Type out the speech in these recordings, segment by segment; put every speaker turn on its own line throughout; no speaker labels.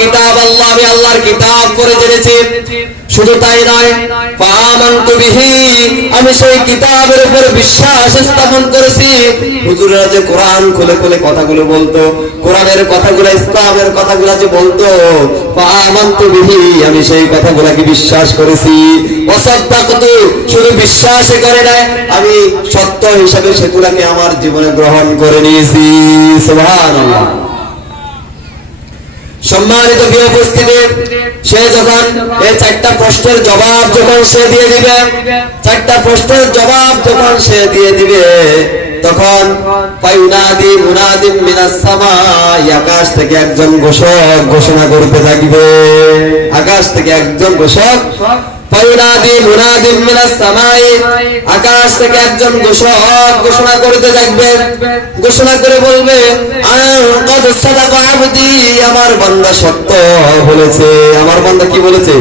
কিতাব আল্লাহ, আমি আল্লাহর কিতাব পড়ে জেনেছি। শুধু তাই নয় বিহি, আমি সেই কিতাবের উপর বিশ্বাস স্থাপন করেছি। যে কোরআন খুলে খুলে কথাগুলো বলতো, কোরআনের কথাগুলো, ইসলামের কথাগুলো যে বলতো বিহি, আমি সেই কথাগুলোকে বিশ্বাস করেছি। শুধু বিশ্বাসই করে নাই, আমি সত্য হিসাবে সেগুলোকে আমার জীবনে গ্রহণ করে নিয়েছি। সুবহানাল্লাহ। সম্মানিত বিয়ে উপস্থিতি, সে যখন এই চারটা প্রশ্নের জবাব যখন সে দিয়ে দিবে, চারটা প্রশ্নের জবাব যখন সে দিয়ে দিবে, তখন ফায়ুনাদি মুনাদিম মিনাস আকাশ থেকে একজন ঘোষক ঘোষণা করতে থাকবে। আকাশ থেকে একজন ঘোষক একজন ঘোষণা করতে ঘোষণা করে বলবে আমার সত্য বলেছে। আমার বান্দা কি বলেছে?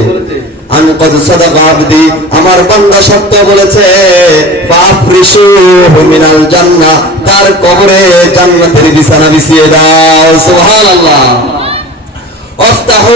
আন কদ সাদাকা আবদি, আমার বান্দা সত্য বলেছে। মিনাল তার কবরে জান্নাতের বিছানা বিছিয়ে দাও। সুবহানাল্লাহ। অফতাহু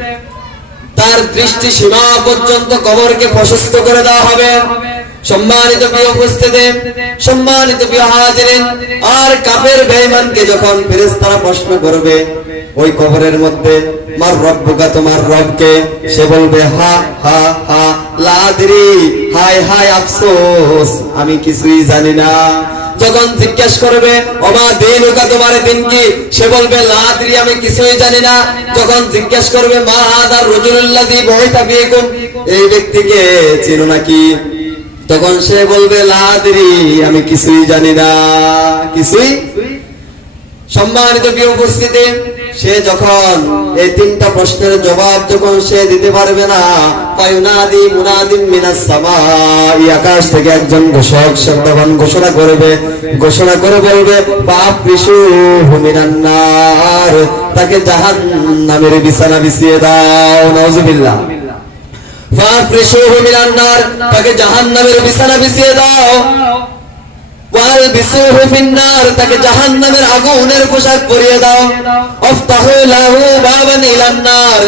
তার দৃষ্টি সীমা পর্যন্ত কবরকে প্রশস্ত করে দেওয়া হবে। সম্মানিত প্রিয় উপস্থিতি, সম্মানিত প্রিয় হাজিরিন, আর কাফের বেঈমানকে যখন ফেরেশতারা প্রশ্ন করবে, ওই কবরের মধ্যে, মার রব্বুকা, তোমার রবকে? সে বলবে, হা হা হা, লাদরি, হায় হায়, আফসোস, আমি কিছুই জানি না। যখন জিজ্ঞেস করবে, ওমা দিন ওকা তোমার দিন কি? সে বলবে লাদ্রি আমি কিছুই জানি না। যখন জিজ্ঞেস করবে, মা আদার রজুল্লাদি বহিতা বিয়েকুম এই ব্যক্তিকে চিনো নাকি? তখন সে বলবে লাদ্রি আমি কিছুই জানি না। কিছুই? সম্মানিত বিয়ে উপস্থিতি সে যখন এই তিনটা প্রশ্নের জবাব যখন সে দিতে পারবে না পায়ুনাদি সামাই, আকাশ থেকে একজন ঘোষক ঘোষণা করবে, ঘোষণা করে বলবে পাপ বিশু মিনান নার, তাকে জাহান্নামের বিছানা বিছিয়ে দাও, নাউজুবিল্লাহ। ফাফরিশুহু মিনান নার, তাকে জাহান্নামের বিছানা বিছিয়ে দাও। জাহান্নামের আগুনের পোশাক পরিয়ে দাও।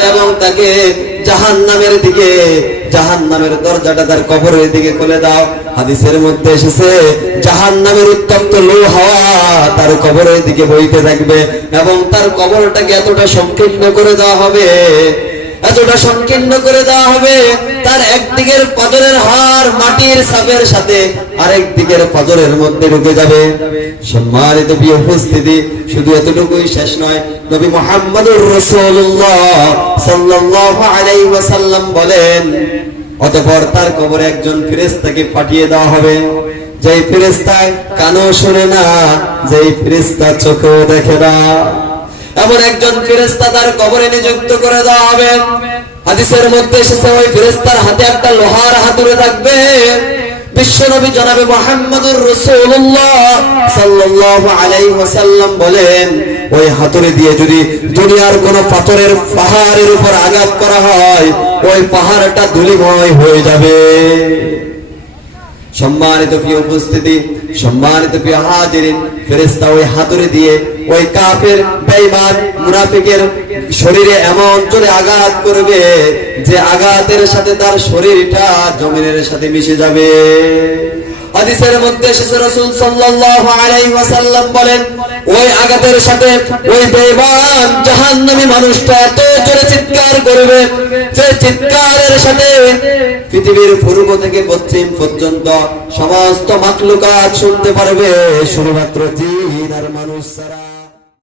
এবং তাকে দিকে দরজাটা তার কবরের দিকে খুলে দাও। হাদিসের মধ্যে এসেছে উত্তপ্ত লো তার কবরের দিকে বইতে থাকবে, এবং তার কবরটাকে এতটা সংকীর্ণ করে দেওয়া হবে, এতটা সংকীর্ণ করে দেওয়া হবে তার একদিকের পাজরের হার মাটির সাপের সাথে আরেক দিকের পাজরের মধ্যে ঢুকে যাবে। সম্মানিত প্রিয় উপস্থিতি, শুধু এতটুকুই শেষ নয়, নবী মোহাম্মদুর রাসূলুল্লাহ সাল্লাল্লাহু আলাইহি ওয়াসাল্লাম বলেন, অতঃপর তার কবরে একজন ফেরেশতাকে পাঠিয়ে দেওয়া হবে। যেই ফেরেশতা কানও শুনে না, যেই ফেরেশতা চোখেও দেখে না। এমন একজন ফেরেশতা তার কবরে নিযুক্ত করে দেওয়া হবে। হাদিসের মধ্যে এসেছে, ওই ফেরেস্তার হাতে একটা লোহার হাতুড়ে থাকবে। বিশ্বনবী জনাবে মোহাম্মদুর রাসূলুল্লাহ সাল্লাল্লাহু আলাইহি ওয়াসাল্লাম বলেন, ওই হাতুড়ে দিয়ে যদি দুনিয়ার কোন পাথরের পাহাড়ের উপর আঘাত করা হয়, ওই পাহাড়টা ধুলিময় হয়ে যাবে। সম্মানিত প্রিয় উপস্থিতি, সম্মানিত প্রিয় হাজিরিন ফেরেস্তা ওই হাতুরে দিয়ে ওই কাপের বেঈমান, মুনাফিকের শরীরে এমন অঞ্চলে আঘাত করবে যে আঘাতের সাথে তার শরীরটা জমিনের সাথে মিশে যাবে। হাদিসের মধ্যে এসেছে রাসূল সাল্লাল্লাহু আলাইহি ওয়াসাল্লাম বলেন, ওই আঘাতের সাথে ওই বেঈমান জাহান্নামী মানুষটা এত জোরে চিৎকার করবে যে চিৎকারের সাথে পৃথিবীর পূর্ব থেকে পশ্চিম পর্যন্ত সমস্ত মাকলুকাত শুনতে পারবে। শুধুমাত্র জিন আর মানুষ ছাড়া।